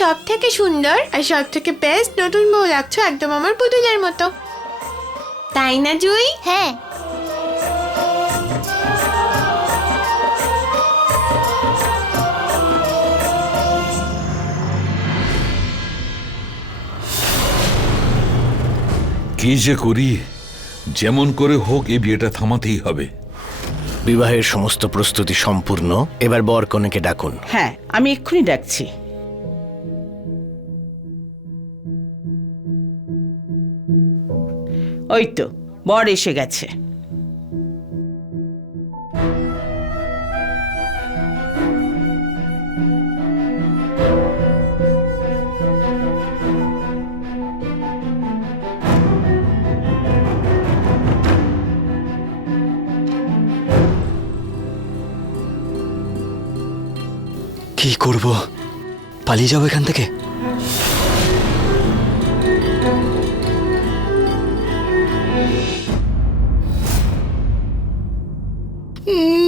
সব থেকে সুন্দর আর সব থেকে বেস্ট নতুন বউ লাগছো একদম আমার পুতুলের মতো। তাই না জুই? হ্যাঁ। কি যে করি যেমন করে হোক এই বিয়েটা থামাতেই হবে। বিবাহের সমস্ত প্রস্তুতি সম্পূর্ণ এবার বর কনেকে ডাকুন। হ্যাঁ আমি এক্ষুনি ডাকছি। ওই তো বর এসে গেছে। কি করব? পালিয়ে যাব এখান থেকে?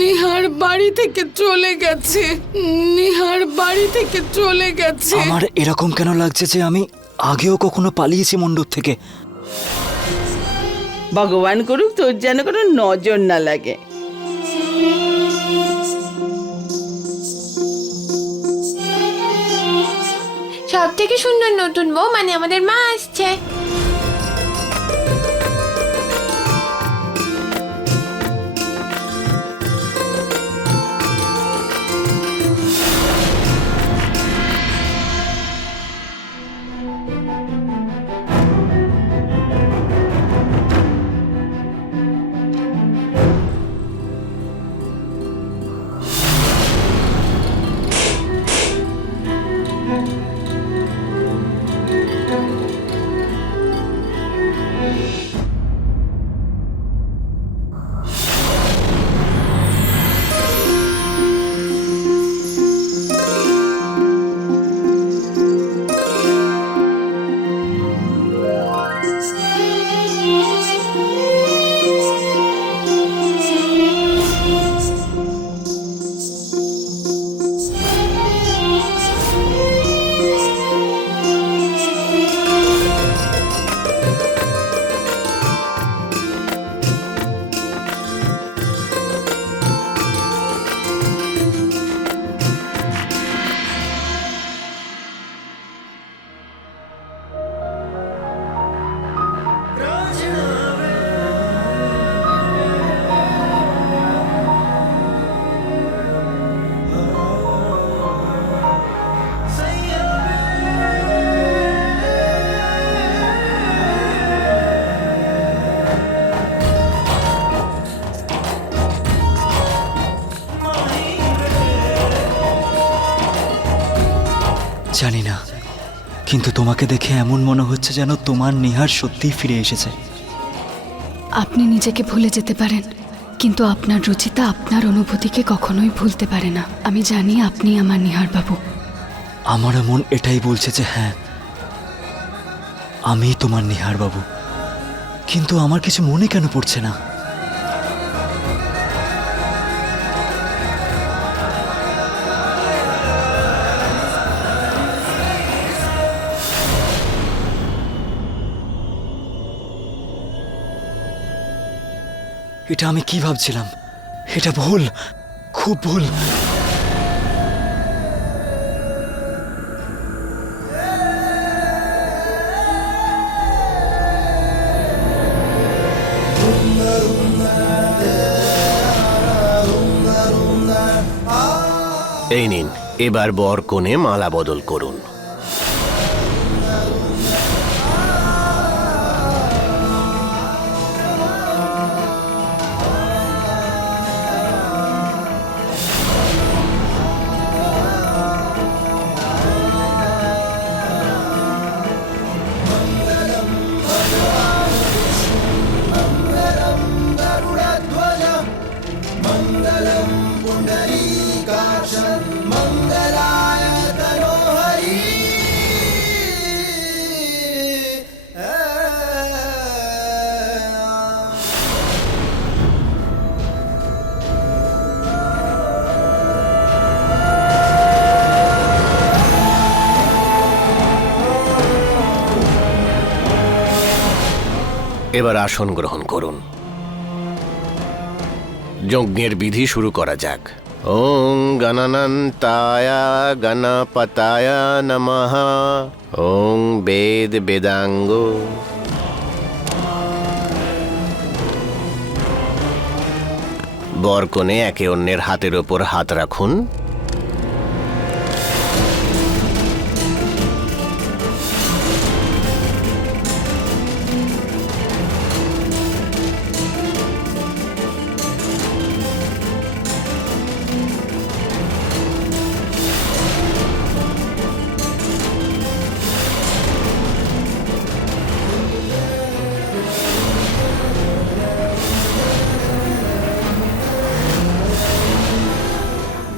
নিহার বাড়ি থেকে চলে গেছে। নিহার বাড়ি থেকে চলে গেছে। আমার এরকম কেন লাগছে যে আমি আগেও কখনো পালিয়েছি মণ্ডপ থেকে? ভগবান করুক তোর যেন কোনো নজর না লাগে। সব থেকে সুন্দর নতুন বউ মানে আমাদের মা আসছে। জানি না। কিন্তু তোমাকে দেখে এমন মনে হচ্ছে যেন তোমার নিহার সত্যিই ফিরে এসেছে। আপনি নিজেকে ভুলে যেতে পারেন কিন্তু আপনার রুচিতা আপনার অনুভূতিকে কখনোই ভুলতে পারে না। আমি জানি আপনি আমার নিহার বাবু। আমারও মন এটাই বলছে যে হ্যাঁ আমি তোমার নিহার বাবু। কিন্তু আমার কিছু মনে কেন পড়ছে না? এটা আমি কি ভাবছিলাম? এটা ভুল, খুব ভুল। এই নিন, এবার বর কোণে মালা বদল করুন। এবার আসন গ্রহণ করুন। যজ্ঞের বিধি শুরু করা যাক। ওং গণনন্তায় গণপতায় নমঃ। ওং বেদ বেদাঙ্গ। বরকনে একে অন্যের হাতের ওপর হাত রাখুন।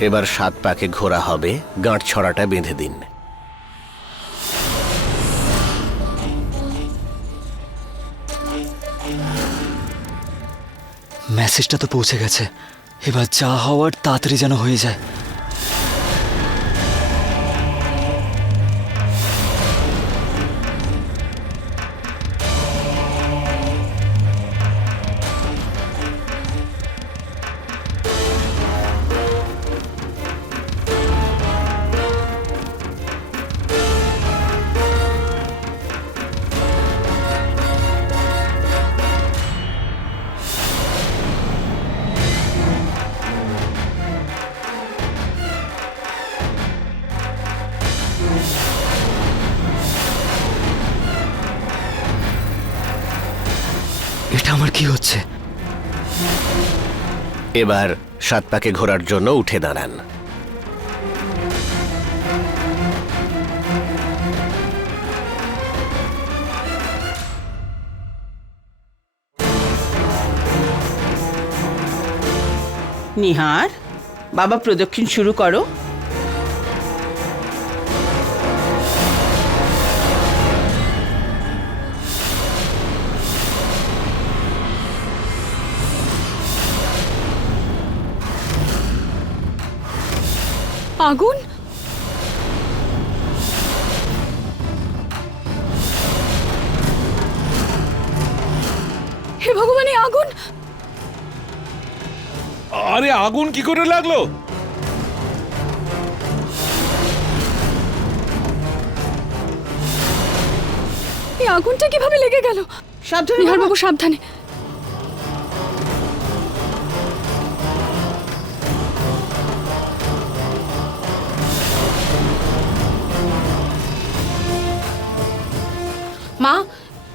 এবার সাত পাকে ঘোরা হবে, গাঁট ছড়াটা বেঁধে দিন। মেসেজটা তো পৌঁছে গেছে। এবার যা হওয়ার তাড়াতাড়ি যেন হয়ে যায়। কি হচ্ছে? এবার সাত পাকে ঘোরার জন্য উঠে দাঁড়ান। নিহার বাবা প্রদক্ষিণ শুরু করো। আগুন? হে ভগবান আগুন! আরে আগুন কি করে লাগল? এই আগুনটা কীভাবে লেগে গেল? সাবধানে বাবু সাবধানে।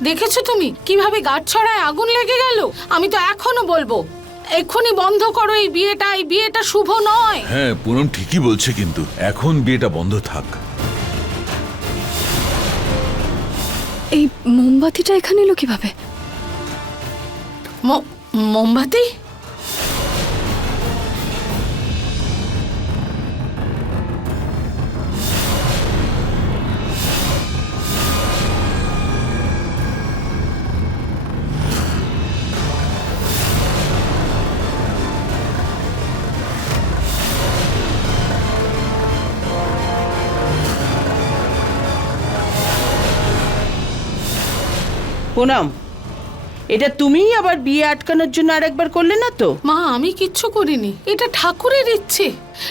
দেখেছ তুমি? কীভাবে গাছ ছড়ায় আগুন লেগে গেল? আমি তো এখনও বলব এক্ষুনি বন্ধ করো এই বিয়েটা। এই বিয়েটা শুভ নয়। হ্যাঁ পুনম ঠিকই বলছে কিন্তু এখন বিয়েটা বন্ধ থাক। এই মোমবাতিটা এখানে এলো কীভাবে? মোমবাতি? পুনম এটা তুমিই আবার বিয়ে আটকানোর জন্য আরেকবার করলে না তো? মা আমি কিচ্ছু করিনি। এটা ঠাকুরের ইচ্ছে।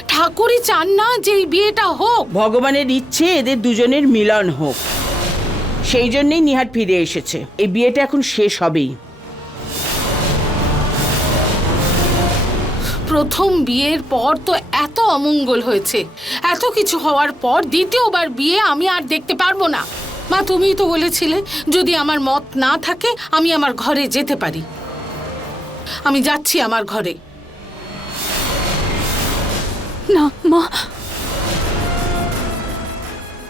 ঠাকুরই চান না যে এই বিয়েটা হোক। ভগবানের ইচ্ছে এদের দুজনের মিলন হোক। সেই জন্যই নিহার ফিরে এসেছে। এই বিয়েটা এখন শেষ হবেই। প্রথম বিয়ের পর তো এত অমঙ্গল হয়েছে। এত কিছু হওয়ার পর দ্বিতীয়বার বিয়ে আমি আর দেখতে পারব না। মা তুমিই তো বলেছিলে যদি আমার মত না থাকে আমি আমার ঘরে যেতে পারি। আমি যাচ্ছি আমার ঘরে। না মা।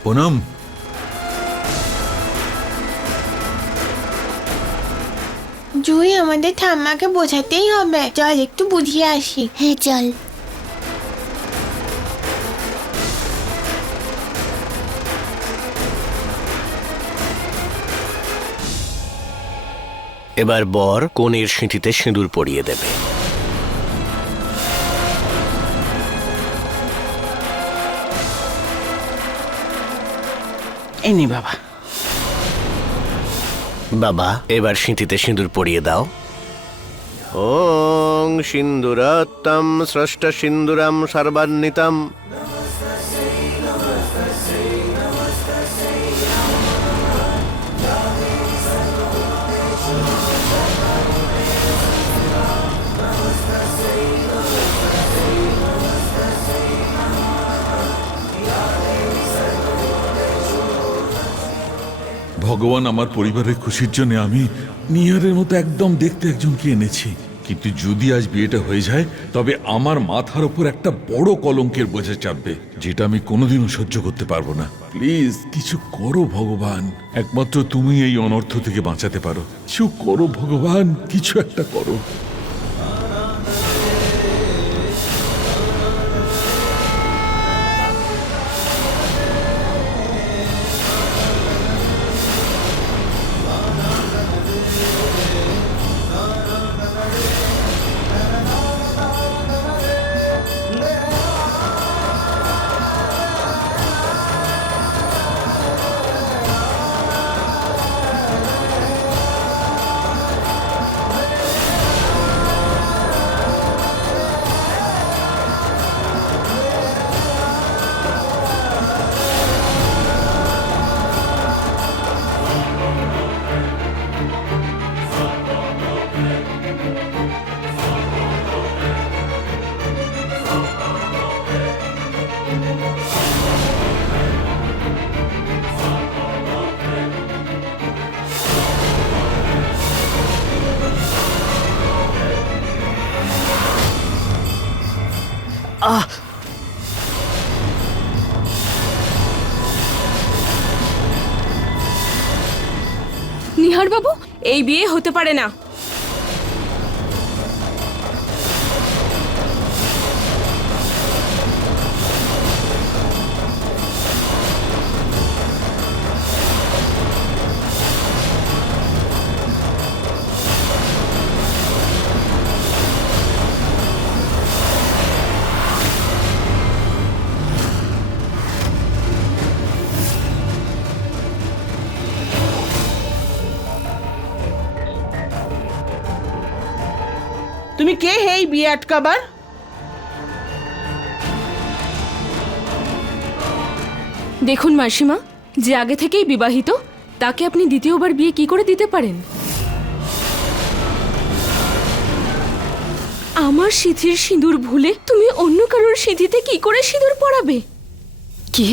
পুনম। জুই আমাদের ঠাম্মাকে বোঝাতেই হবে। চল একটু বুঝিয়ে আসি। হ্যাঁ চল। এবার বর কনের সিঁথিতে সিঁদুর পরিয়ে দেবে। এনি বাবা। বাবা এবার সিঁথিতে সিঁদুর পরিয়ে দাও। ওং সিন্দুরত্তম স্রষ্ট সিন্দুরাম সর্বান্বিতম। ভগবান আমার পরিবারের খুশির জন্য আমি নিহারের মতো একদম দেখতে একজনকে এনেছি। কিন্তু যদি আজ বিয়েটা হয়ে যায়, তবে আমার মাথার উপর একটা বড় কলঙ্কের বোঝা চাপবে, যেটা আমি কোনোদিনও সহ্য করতে পারব না। প্লিজ, কিছু করো ভগবান। একমাত্র তুমি এই অনর্থ থেকে বাঁচাতে পারো। কিছু করো ভগবান, কিছু একটা করো। বিয়ে হতে পারে না। বিয়ে আটকাবার? দেখুন মাসিমা, যে আগে থেকেই বিবাহিত, তাকে আপনি দ্বিতীয়বার বিয়ে কি করে দিতে পারেন? আমার সিঁথির সিঁদুর ভুলে তুমি অন্য কারোর সিঁথিতে কি করে সিঁদুর পরাবে? কি?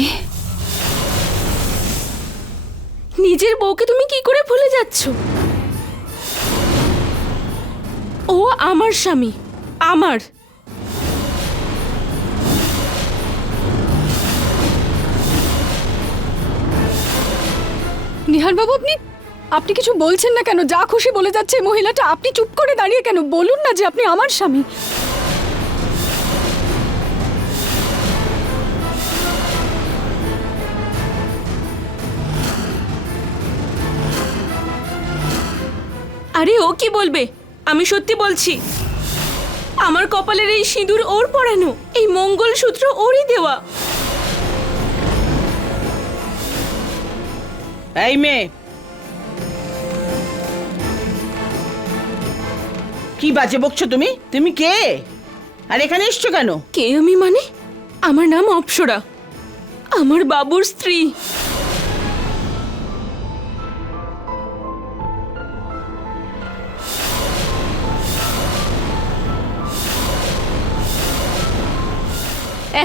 নিজের বউকে তুমি কি করে ভুলে যাচ্ছ? ও আমার স্বামী। আমার। নিহারবাবু, আপনি আপনি কিছু বলছেন না কেন? যা খুশি বলে যাচ্ছে মহিলাটা। আপনি চুপ করে দাঁড়িয়ে কেন? বলুন না যে আপনি আমার স্বামী। আরে ও কি বলবে? আমি সত্যি বলছি। আমার কপালের এই সিঁদুর ওর পরানো এই মঙ্গলসূত্র ওরই দেওয়া। এই মেয়ে। কি বাজে বকছো তুমি? তুমি কে? আর এখানে এসছো কেন? কে আমি মানে? আমার নাম অপ্সরা। আমার বাবুর স্ত্রী।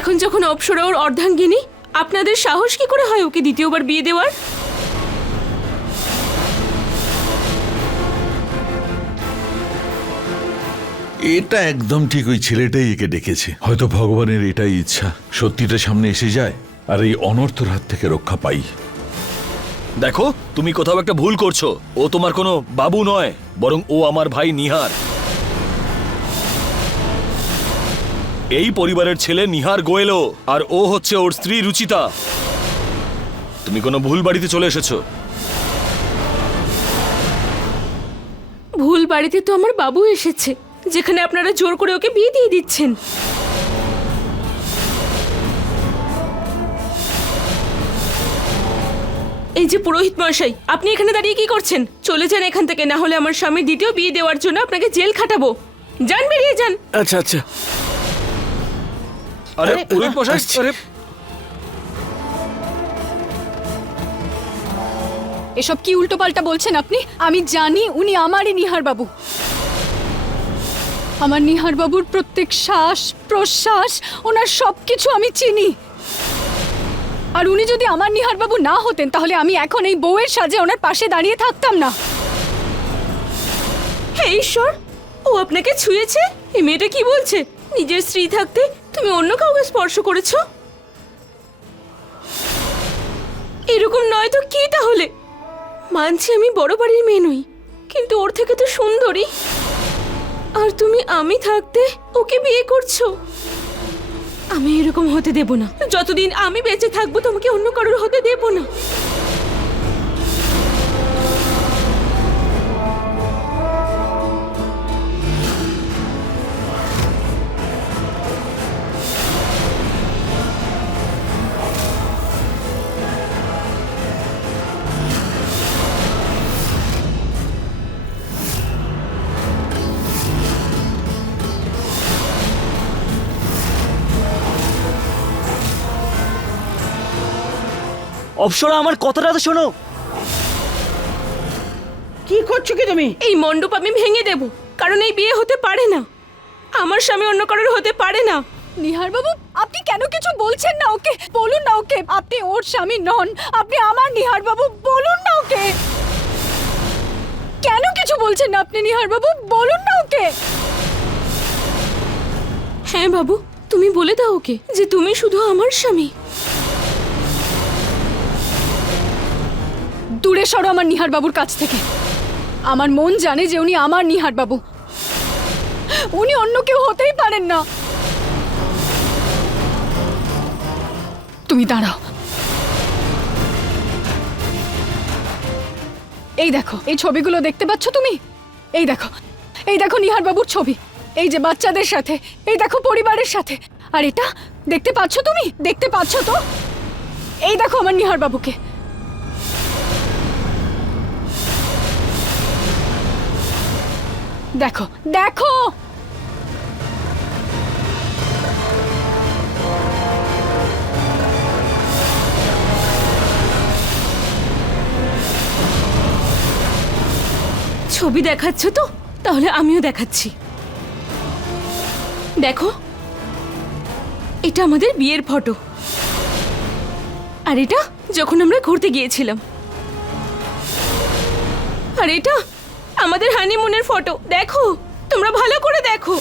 এখন যখন অপসরা ওর অর্ধাঙ্গিনী আপনাদের সাহস কি করে হয় ওকে দ্বিতীয়বার বিয়ে দেওয়ার? এটা একদম ঠিক ওই ছেলেটাই একে ডেকেছে। হয়তো ভগবানের এটাই ইচ্ছা। সত্যিটা সামনে এসে যায় আর এই অনর্থর হাত থেকে রক্ষা পাই। দেখো তুমি কোথাও একটা ভুল করছ। ও তোমার কোনো বাবু নয় বরং ও আমার ভাই নিহার। এই পরিবারের ছেলে নিহার গোয়েলো আর ও হচ্ছে ওর স্ত্রী রুচিতা। তুমি কোনো ভুল বাড়িতে চলে এসেছ? ভুল বাড়িতে তো আমার বাবু এসেছে যেখানে আপনারা জোর করে ওকে বিয়ে দিয়ে দিচ্ছেন। এই যে পুরোহিত মশাই আপনি এখানে দাঁড়িয়ে কি করছেন? চলে যান এখান থেকে না হলে আমার স্বামীর দ্বিতীয় বিয়ে দেওয়ার জন্য আপনাকে জেল খাটাবো। যান বেরিয়ে যান। আচ্ছা আচ্ছা। আরে পুরোহিত মশাই আরে। এসব কি উল্টোপাল্টা বলছেন আপনি? আমি জানি উনি আমারই নিহার বাবু আমার নিহার বাবুর প্রত্যেক শ্বাস প্রশ্বাস ওনার সব কিছু আমি চিনি। আর উনি যদি আমার নিহার বাবু না হতেন তাহলে আমি এখন এই বউয়ের সাজে ওনার পাশে দাঁড়িয়ে থাকতাম না। হে ঈশ্বর ও আপনাকে ছুঁয়েছে? এই মেয়েটা কি বলছে? নিজের স্ত্রী থাকতে তুমি অন্য কাউকে স্পর্শ করেছ? এরকম নয় তো কি তাহলে? মানছি আমি বড় বাড়ির মেয়ে নই, কিন্তু ওর থেকে তো সুন্দরী। আর তুমি আমি থাকতে ওকে বিয়ে করছ? আমি এরকম হতে দেব না। যতদিন আমি বেঁচে থাকব, তোমাকে অন্য কারোর হতে দেব না। অপসরা আমার কথাটা তো শোনো। কি করছ কি তুমি? এই মণ্ডপ আমি ভেঙে দেব কারণ এই বিয়ে হতে পারে না। আমার স্বামী অন্য কারোর হতে পারে না। নিহার বাবু আপনি কেন কিছু বলছেন না ওকে? বলুন না ওকে। আপনি ওর স্বামী নন আপনি আমার নিহার বাবু বলুন না ওকে। কেন কিছু বলছেন না আপনি নিহার বাবু বলুন না ওকে। হ্যাঁ বাবু তুমি বলে দাও ওকে যে তুমি শুধু আমার স্বামী। দূরে সরো আমার নিহার বাবুর কাছ থেকে। আমার মন জানে যে উনি আমার নিহার বাবু উনি অন্য কেউ হতেই পারেন না। তুমি দাঁড়াও। এই দেখো, এই ছবিগুলো দেখতে পাচ্ছ তুমি? এই দেখো এই দেখো নিহার বাবুর ছবি। এই যে বাচ্চাদের সাথে, এই দেখো পরিবারের সাথে। আর এটা দেখতে পাচ্ছ তুমি? দেখতে পাচ্ছ তো? এই দেখো আমার নিহার বাবুকে দেখো দেখো! ছবি দেখাচ্ছ তো? তাহলে আমিও দেখাচ্ছি। দেখো, এটা আমাদের বিয়ের ফটো। আর এটা যখন আমরা ঘুরতে গিয়েছিলাম। আর এটা আমাদের হানিমুনের ফটো দেখো তোমরা ভালো করে দেখো।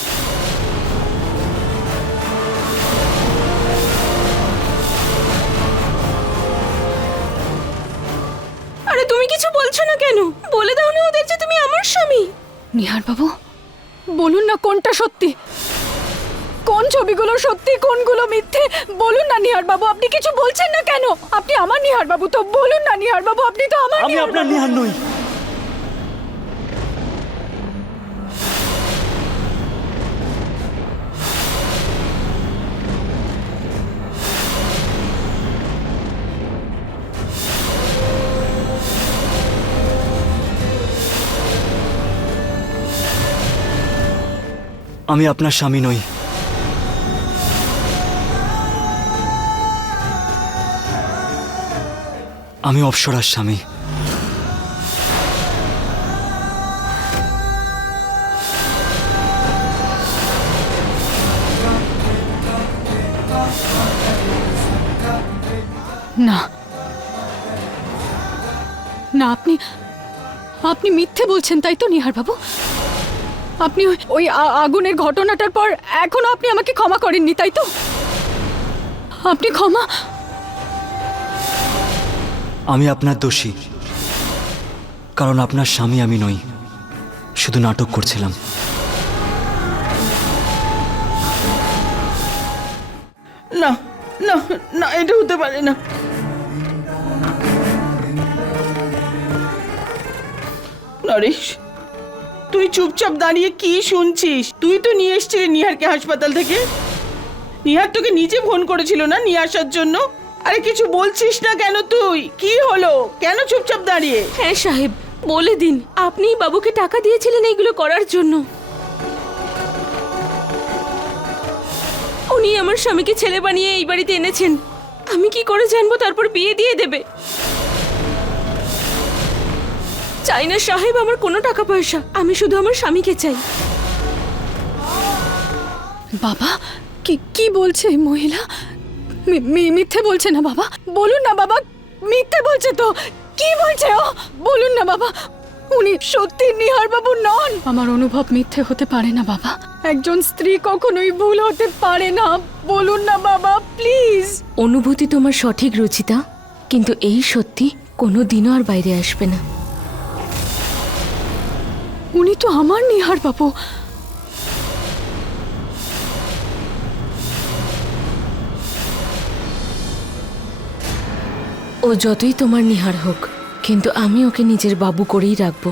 আরে তুমি কিছু বলছো না কেন? বলে দাও না ওদের যে তুমি আমার স্বামী। নিহার বাবু বলুন না কোনটা সত্যি? কোন ছবিগুলো সত্যি কোনগুলো মিথ্যে? বলুন না নিহার বাবু আপনি কিছু বলছেন না কেন? আপনি আমার নিহার বাবু তো বলুন না নিহার বাবু আপনি তো আমার আমি নিহার আপনার বাবু। নিহার নই। আমি আপনার স্বামী নই। আমি অপসরার স্বামী। না। না, আপনি আপনি মিথ্যে বলছেন, তাই তো নিহার বাবু আপনি ওই- আগুনের ঘটনাটার পর এখনও আপনি আমাকে ক্ষমা করেননি তাই তো? আপনি ক্ষমা। আমি আপনার দোষী। কারণ আপনার স্বামী আমি নই। শুধু নাটক করছিলাম। না না না এটা হতে পারে না। নরেশ তুই চুপচাপ দাঁড়িয়ে কি শুনছিস? তুই তো নিয়ে এসছিলি নিহারকে হাসপাতাল থেকে। নিহার তোকে নিজে ফোন করেছিল না নিয়ে আসার জন্য? আরে কিছু বলছিস না কেন তুই? কি হলো? কেন চুপচাপ দাঁড়িয়ে? হ্যাঁ সাহেব, বলে দিন। আপনি বাবুকে টাকা দিয়েছিলেন এইগুলো করার জন্য। উনি আমার স্বামীকে ছেলে বানিয়ে এই বাড়িতে এনেছেন। আমি কি করে জানব তারপর বিয়ে দিয়ে দেবে? চাই না সাহেব আমার কোনো টাকা পয়সা আমি শুধু আমার স্বামীকে চাই। বাবা কি কি বলছে এই মহিলা? মিথ্যে বলছে না বাবা? বলুন না বাবা মিথ্যে বলছে তো। কি বলছে ও? বলুন না বাবা উনি সত্যি নিহার বাবু নন। আমার অনুভব মিথ্যে হতে পারে না বাবা। একজন স্ত্রী কখনোই ভুল হতে পারে না। বলুন না বাবা প্লিজ। অনুভূতি তোমার সঠিক রুচিতা। কিন্তু এই সত্যি কোনো দিনও আর বাইরে আসবে না। উনি তো আমার নিহার বাবু ও যতই তোমার নিহার হোক, কিন্তু আমি ওকে নিজের বাবু করেই রাখব।